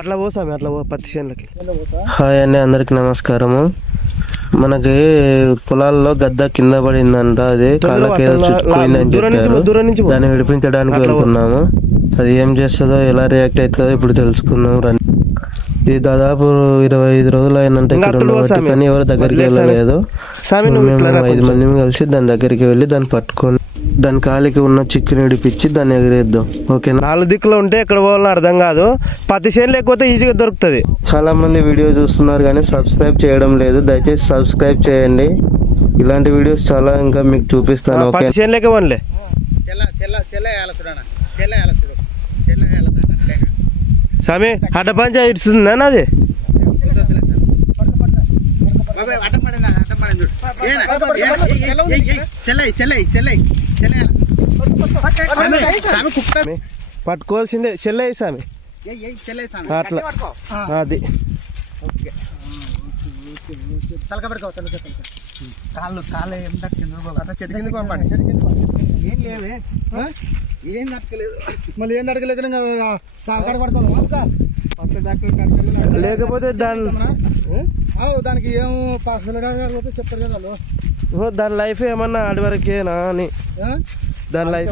అట్లా పోసామి అట్లా పత్తి చేనులకి. హాయ్ అండి, అందరికి నమస్కారము. మనకి పొలాల్లో గద్ద కింద పడిందంట, అది కాళ్ళకి ఏదో చుట్టుకుపోయిందని చెప్పారు. దాన్ని విడిపించడానికి వెళ్తున్నాము. అది ఏం చేస్తుందో, ఎలా రియాక్ట్ అవుతుందో ఇప్పుడు తెలుసుకుందాం రండి. ఇది దాదాపు 25 రోజులు అయినంటే ఇక్కడ ఉండబట్టి, కానీ ఎవరు దగ్గరికి వెళ్ళలేదు. మేము 5 మంది కలిసి దాని దగ్గరికి వెళ్ళి దాన్ని పట్టుకొని దాని కాలికి ఉన్న చిక్కుని విడిపించి దాన్ని ఎగిరేద్దాం. ఓకేనా? 4 దిక్కులు ఉంటే ఎక్కడ పోవాలని అర్థం కాదు. పత్తి చేను లేకపోతే ఈజీగా దొరుకుతుంది. చాలా మంది వీడియో చూస్తున్నారు కానీ సబ్స్క్రైబ్ చేయడం లేదు. దయచేసి సబ్స్క్రైబ్ చేయండి. ఇలాంటి వీడియోస్ చాలా ఇంకా మీకు చూపిస్తాను. ఓకే, పత్తి చేను లేక వన్లే స్వామి అడ్డ పంచ ఇస్తుందా నాది. పట్టుకోవాల్సిందే చెల్లె స్వామి. అట్లా అది కాళ్ళు కాళ్ళు ఏం లేవే, ఏం నడకలేదు. మళ్ళీ ఏం నడకలేదు, లేకపోతే దానికి ఏం పోతే చెప్తారు కదా వాళ్ళు. దాని లైఫ్ ఏమన్నా అడి వరకేనా అని. దాని లైఫ్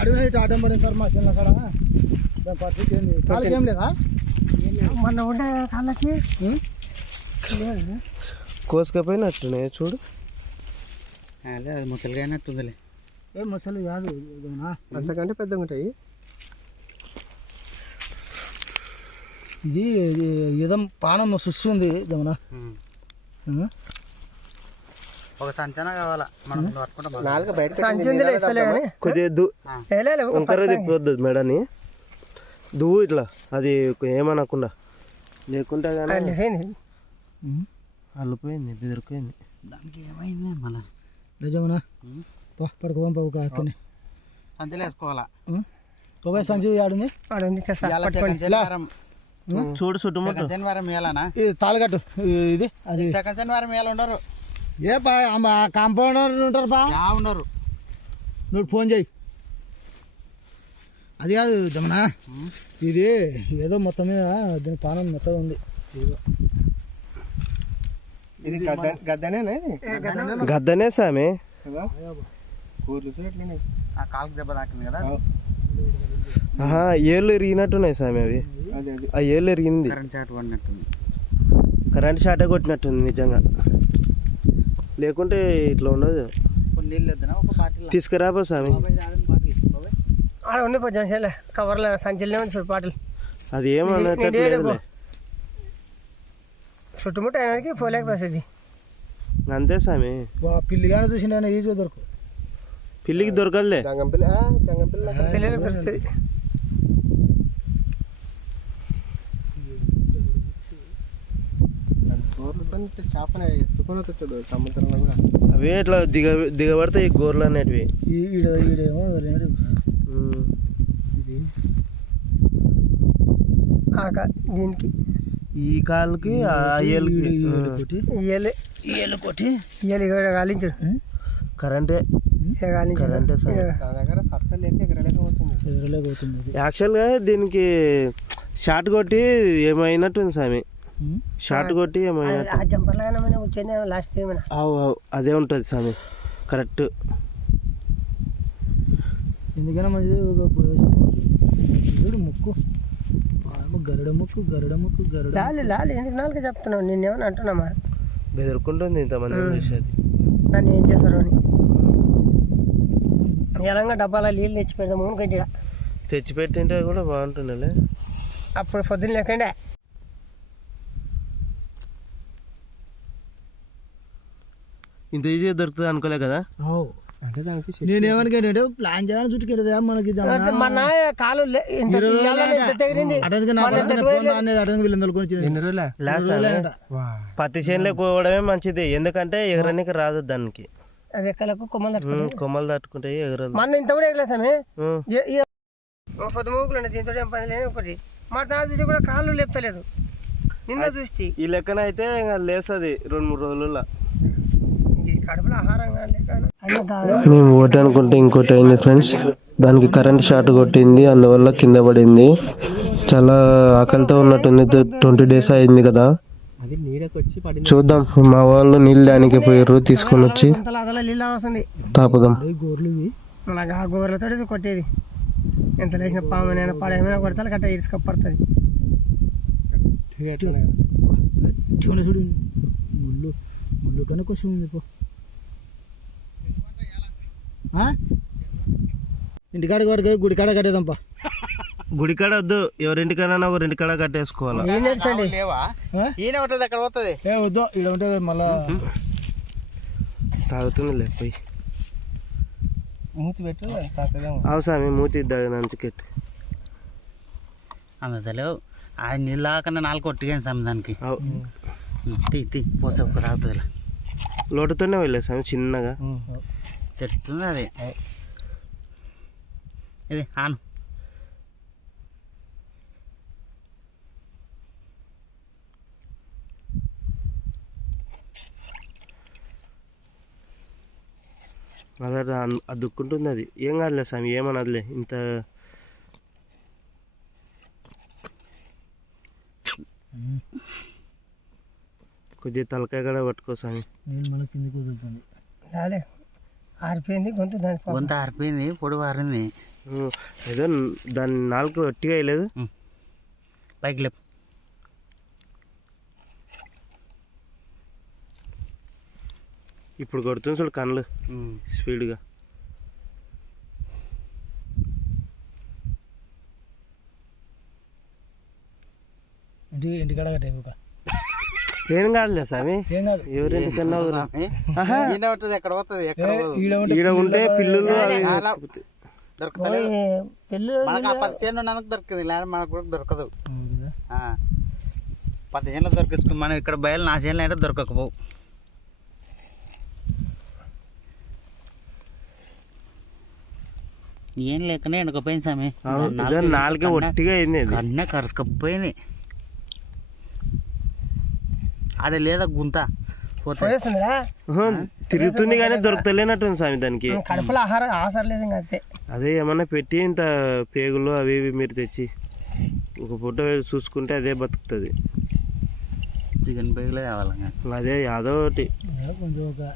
అడవి ఆటం పడింది సార్ మా చిన్న కాడ. దాని పత్రిక ఏంది, కాళ్ళకి ఏం లేదా? మొన్న ఉండే కాళ్ళకి కోసుకపోయినట్టున్నాయి చూడు. అది ముసలిగా అయినట్టుందిలే. ఏ ముసలి కాదు, అంతకంటే పెద్దగా ఉంటాయి. ఇది ఏదో పానం సుస్తుంది జమున. ఒక సంచన కావాలా తిప్పొద్దు మెడని. దువ్వు ఇట్లా అది ఏమనకుండా లేకుంటే కానీ అల్లిపోయింది, బెదిరిపోయింది. దానికి ఏమైంది మళ్ళా నిజమనా? పడుకోం పక్కనే సంచలు వేసుకోవాలా. పొగ సంచి ఆడుంది చూడు చుట్టుముట్టు. శనివారం వేయాలనా తాళగట్టు ఇది, అది సెకండ్ శనివారం వేయాలి. ఉండరు ఏ కాంపౌండర్ ఉంటారు బా ఉన్నారు. నువ్వు ఫోన్ చేయి. అది కాదు జమునా, ఇది ఏదో మొత్తం మీద దీని పానం మెత్తగా ఉంది. ఇది గద్దనే సామి. కాలుకి దెబ్బ తాకింది కదా. ఏళ్ళు ఎరిగినట్టున్నాయి సామి అవి. ఆ ఏళ్ళు ఎరిగింది. కరెంట్ షాటే కొట్టినట్టుంది నిజంగా. లేకుంటే ఇట్లా ఉండదు. తీసుకురాబో సామి. ఉండి పోయి కవర్లో సంచలనే ఉంది చూడు పాటలు. అది ఏమన్నట్టు చుట్టుముట్టు ఆయనకి పోలేకపోతుంది. అంతే సామి. పిల్లిగానే చూసిండు ఈజీగా దొరకు. పిల్లికి దొరకదులే. పిల్లలకు దొరుకుతుంది. చేపనే ఎత్తుకొని వస్తాడు సముద్రంలో కూడా. అవే ఇట్లా దిగబడతాయి ఈ గోర్లు అనేటివి. ఈడేమో దీనికి ఈ కాలుకి కాలించాడు. కరెంటే కరెంటే సార్. యాక్చువల్గా దీనికి షార్ట్ కొట్టి ఏమైనట్టుంది సామి. షార్ట్ కొట్టి అదే ఉంటుంది స్వామి. కరెక్ట్. ఎందుకైనా మంచిది ముక్కు గరుడ ముక్కు లాలి ఎందుకు నాలుగు చెప్తున్నావు. నిన్నేమని అంటున్నామా? బెదురుకుంటుంది ఇంతమంది చూసేది. నన్ను ఏం చేస్తారు అని ఎలాగా డబ్బాలో నీళ్ళు తెచ్చి పెడతాము గట్టిగా తెచ్చిపెట్టింటే కూడా బాగుంటుండే. అప్పుడు పొద్దున్న లేకుండా ఇంత ఈజీగా దొరుకుతుంది అనుకోలే కదా. నేనేమనుకుంటే ప్లాన్ చేయాలని చుట్టుకెళ్ళదా మనకి కాలు పత్తి చేనులో పోవడమే మంచిది. ఎందుకంటే ఎగరనికి రాదు దానికి. రెక్కలకు కొమ్మలు తట్టుకుంటే ఎగరదు. మన ఇంత కూడా ఎగలేసామే పొద్దుమూకులు దీంతో ఏం పని లేని ఒకటి మాట చూసి కూడా కాళ్ళు లేపుతలేదు. నిన్న చూస్తే ఈ లెక్కన అయితే లేస్తుంది 2-3 రోజుల్లో. కడుపులో ఆహారంగా మేము ఒకటి అనుకుంటే ఇంకోటి అయింది ఫ్రెండ్స్. దానికి కరెంట్ షార్ట్ కొట్టింది, అందువల్ల కింద పడింది. చాలా ఆకలితో ఉన్నట్టుంది. 20 days అయింది కదా. చూద్దాం. మా వాళ్ళు నీళ్ళు దానికి పోయారు, తీసుకొని వచ్చి అదలా నీళ్ళు వస్తుంది తాపుదాం. నాకు ఆ గోర్లతో కొట్టేది. ఎంత లేచిన పామునైనా పడేమైనా కొడతాను కట్ట ఇరుసుకప్పడుతుంది. చూడు ముళ్ళు ముళ్ళు కన్నా కొంచెం ఉంది పో. ఇంటికాడికి వరకు గుడికాడ కట్టేదంపా. గుడికాడ వద్దు, ఎవరింటికైనా ఒకరింటికాడ కట్టేసుకోవాలి. ఈయన ఉంటుంది అక్కడ పోతుంది. ఏ వద్దు, ఇక్కడ ఉంటే మళ్ళా తాగుతుంది లే పోయి. మూతి పెట్టు అవసరం మూతి ఇద్దాం నంచుకెట్టి అందులో ఆ నీళ్ళు కన్నా 4 కొట్టిగాను స్వామి దానికి. తీ పోసే ఒక్క తాగుతుంది. లోటుతోనే వెళ్ళే స్వామి చిన్నగా తెస్తుంది అది. ఇది ఆను అదే అదుక్కుంటుంది. అది ఏం కాదులే స్వామి, ఏమన్నదిలే. ఇంత కొద్దిగా తలకాయ కూడా పట్టుకో స్వామి. మళ్ళీ కిందికి వదులుతుంది. ఆరిపోయింది గొంతు, గొంత ఆరిపోయింది, పొడి వారింది. ఏదో దాని 4 వట్టిగా వేయలేదు. పైకి లేపు. ఇప్పుడు కొడుతుంది చూడు కళ్ళు స్పీడ్గా. ఇంటికాడ కట్టే ఏం కాదులే స్వామి, ఏం కాదు. ఎవరింటికన్నా ఎక్కడ పోతుంది. ఈడ ఉంటే పిల్లులు దొరుకుతుంది, మనకు కూడా దొరకదు. 10 చేనులు దొరికించుకో. మనం ఇక్కడ బయలు 4 చేనులు అంటే దొరకకపోవు. ఏం లేకనే ఎండకపోయింది స్వామి. 4 ఒట్టిగా అయింది, అన్నీ కరుసుకపోయినాయి. ఆడ లేదా గుంత తిరుగుతుంది కానీ దొరకలేనట్టుంది స్వామి దానికి. కడుపులో ఆహారం లేదు. అంతే. అదే ఏమన్నా పెట్టి ఇంత పేగులు అవి ఇవి మీరు తెచ్చి ఒక ఫోటో చూసుకుంటే అదే బతుకుతుంది. చికెన్ పేగులే కావాలి. అదే యాదో ఒకటి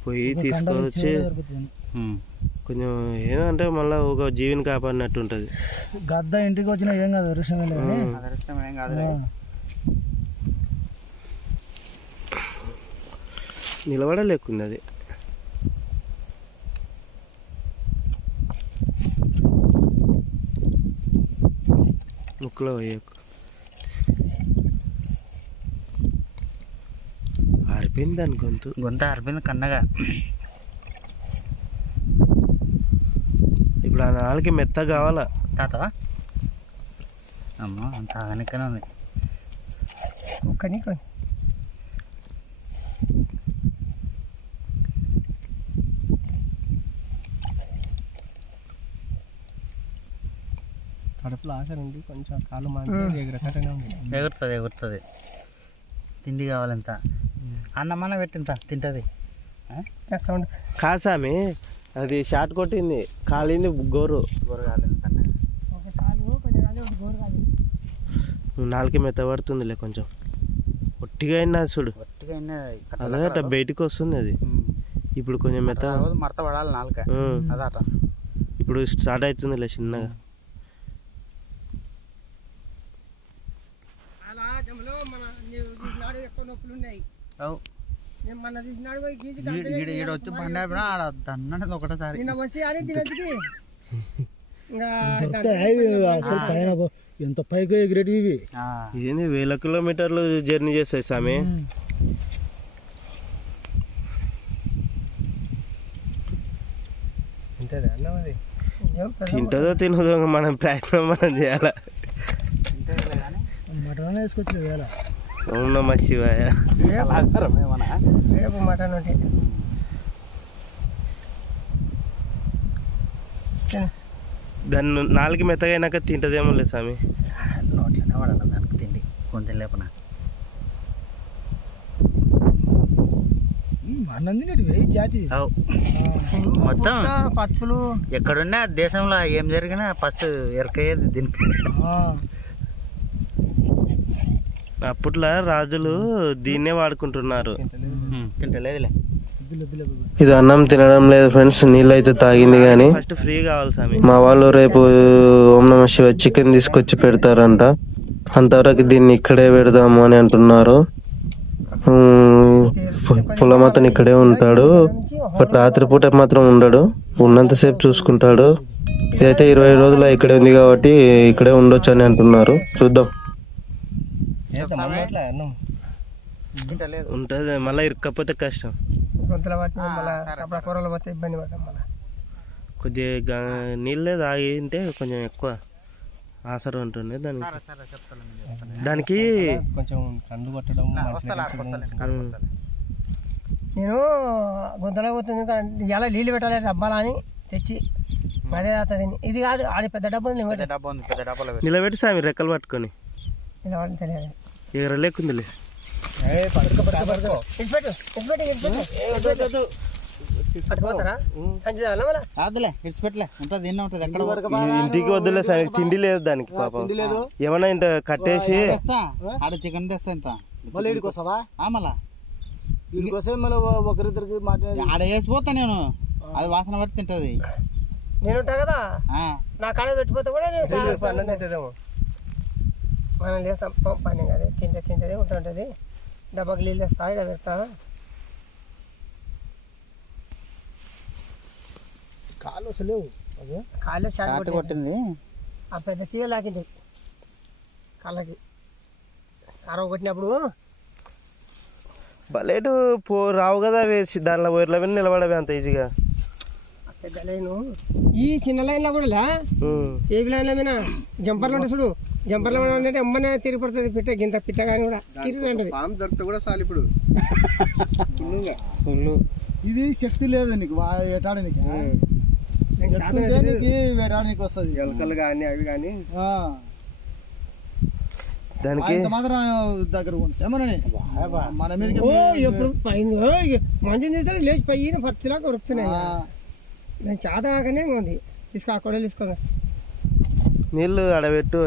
పోయి తీసుకోవచ్చి కొంచెం ఏమంటే మళ్ళీ ఒక జీవిని కాపాడినట్టు ఉంటుంది. గద్ద ఇంటికి వచ్చినా ఏం కాదు, వృక్షం ఏం కాదు. నిలబడలేకుంది అది. ముక్కులో పోయేకు ఆరిపోయింది దాని గొంత ఆరిపోయింది కన్నగా. ఇప్పుడు ఆ 4 మెత్తగా కావాలా తాతవా? అమ్మ అంత ఆగనికనే ఉంది. ఒక్కని కడుపులో ఆశ ఉంది కొంచెం. కాలు ఎగురుతుంది. తిండి కావాలంత. అన్నమన్న పెట్టింత తింటది. సౌండ్ కాసామి అది షార్ట్ కొట్టింది, కాలింది గోరు కాలింది కన్నగా. 4 మెత్త పడుతుందిలే కొంచెం. ఒట్టిగా అయినా చూడు, అదే అట బయటికి వస్తుంది అది. ఇప్పుడు కొంచెం మెత్త మడత పడాలి 4. అదట ఇప్పుడు స్టార్ట్ అవుతుందిలే చిన్నగా. వచ్చి బండి ఒకటేసారి ఎంత పైకి ఎగిరేటి. ఏంది 1000 కిలోమీటర్లు జర్నీ చేస్తాయి స్వామి. తింటుందో తినదో మనం ప్రయత్నం మనం చేయాల. మటన్ వేసుకొచ్చి వేయాల. అవునా మా శివాయ. రేపు మటన్ ఉంటే దాన్ని 4 మెత్తగా అయినాక తింటదేమో లేదు స్వామి. నోట్లోనే పడాలి దానికి తిండి కొంచెం లేపన. జాతి మొత్తం పచ్చులు ఎక్కడున్నా దేశంలో ఏం జరిగినా ఫస్ట్ ఎరకయ్యేది దీనికి. అప్పట్లో రాజులు దీన్నే వాడుకుంటున్నారు. తింటలేదులే. ఇది అన్నం తినడం లేదు ఫ్రెండ్స్, నీళ్ళు అయితే తాగింది కానీ. ఫస్ట్ ఫ్రీ కావాలి స్వామి. మా వాళ్ళు రేపు ఓం నమ శివ చికెన్ తీసుకొచ్చి పెడతారంట. అంతవరకు దీన్ని ఇక్కడే పెడదాము అని అంటున్నారు. పొలం అతను ఇక్కడే ఉంటాడు, బట్ రాత్రిపూట మాత్రం ఉండడు, ఉన్నంతసేపు చూసుకుంటాడు. ఇదైతే 20 రోజులు ఇక్కడే ఉంది కాబట్టి ఇక్కడే ఉండొచ్చు అని అంటున్నారు. చూద్దాం. ఉంటుంది, మళ్ళీ ఇరుక్కపోతే కష్టం. గొంతుల పట్టి మళ్ళీ అప్పుడు కూరలు పోతే ఇబ్బంది పడతాం. మళ్ళీ కొద్దిగా నీళ్ళే తాగింటే కొంచెం ఎక్కువ ఆసర ఉంటుంది దానికి కొంచెం కండు కొట్టడం. నేను గొంతులో పోతుంది ఇలా నీళ్ళు పెట్టాలి డబ్బాలా అని తెచ్చి అదే అవుతుంది. ఇది కాదు ఆడి పెద్ద డబ్బా నిలబెట్టి స్వామి రెక్కలు పట్టుకొని నిలబడి తెలియదు ఎగరలేకుందిలే. ఇంటికి వద్దులే స్వామి, తిండి లేదు దానికి పాపం. ఏమన్నా ఇంత కట్టేసి ఆడ చికెన్ తెస్తా ఇంత మళ్ళీ ఇడికి వస్తావా? మళ్ళా ఇడికి వస్తే మళ్ళీ ఒకరిద్దరికి మాట్లాడి ఆడ వేసిపోతా నేను, అది వాసన పట్టి తింటది. నేను ఉంటా కదా నా కాడ పెట్టిపోతే కూడా మనం లేస్తాం పని కదా, తింటది ఉంటుంటుంది. డబ్బాకి నీళ్ళు వేస్తా, ఇక్కడ పెడతా. కాళ్ళు అసలు కాళ్ళే షార్ట్ కొట్టింది. ఆ పెద్ద తీగ లాగింది కాళ్ళకి. సారవ కొట్టినప్పుడు బలేటు రావు కదా వేసి దానిలో వైర్ల మీద నిలబడవి అంత ఈజీగా. పెద్ద లైను ఈ చిన్న లైన్లో కూడా ఏవి లైన్ల మీద జంపర్లు ఉంటాయి చూడు, జంపర్లో అంటే అమ్మనే తిరిగి పడుతుంది పిట్ట, గింత పిట్ట కానీ కూడా తిరిగి ఉంటుంది. ఇప్పుడు ఇది శక్తి లేదు నీకు వేటాడనికి, వేటాడనికి వస్తుంది. ఎలకలు కానీ అవి కానీ దానికి మాత్రం దగ్గర మన మీద ఎప్పుడు పైన మంచిని తీస్తాడు లేచి పైన పచ్చిలాగా ఉరుకుతున్నాయి. నేను చాత కాకనే ఉంది. తీసుకో అక్కడ తీసుకోగా నీళ్ళు అడబెట్టు,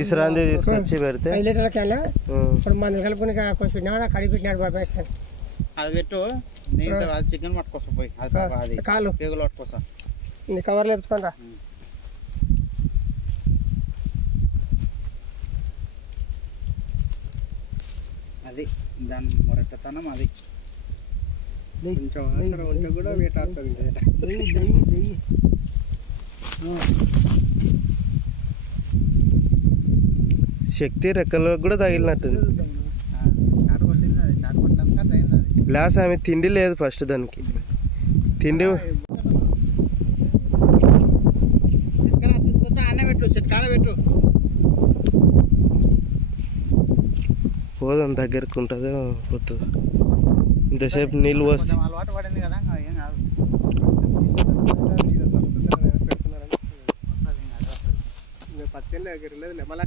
ఇసురాంది తీసుకొచ్చి పెడితే 5 లీటర్ల క్యాన్లో ఇప్పుడు మందులు కలుపుకుని కొంచెం పెట్టినాడు, కడిగి పెట్టినాడు బాబాయ్. అది పెట్టు, చికెన్ పట్టుకోసం పోయి అది కాళ్ళు పేగులు పట్టుకోసం కవర్లు ఎత్తుకోనరా. అది దాని మొరటతనం. అది కొంచెం అవసరం ఉంటే కూడా వేటాడుతుంది. శక్తి రెక్కలకు కూడా తగిలినట్టుంది. చాటు కొట్టింది, అది చాటు కొట్టినందుకు అయింది. అది గ్లాస్ ఆమె తిండి లేదు ఫస్ట్ దానికి. తిండి తీసుకొస్తా, అన్న పెట్టు, సెట్ కాడ పెట్టు. పోదాం దగ్గరకు ఉంటుందో పోతుంది. ఇంతసేపు నీళ్ళు వస్తే అలవాటు పడింది కదా, ఏం కాదు. పచ్చళ్ళు మళ్ళీ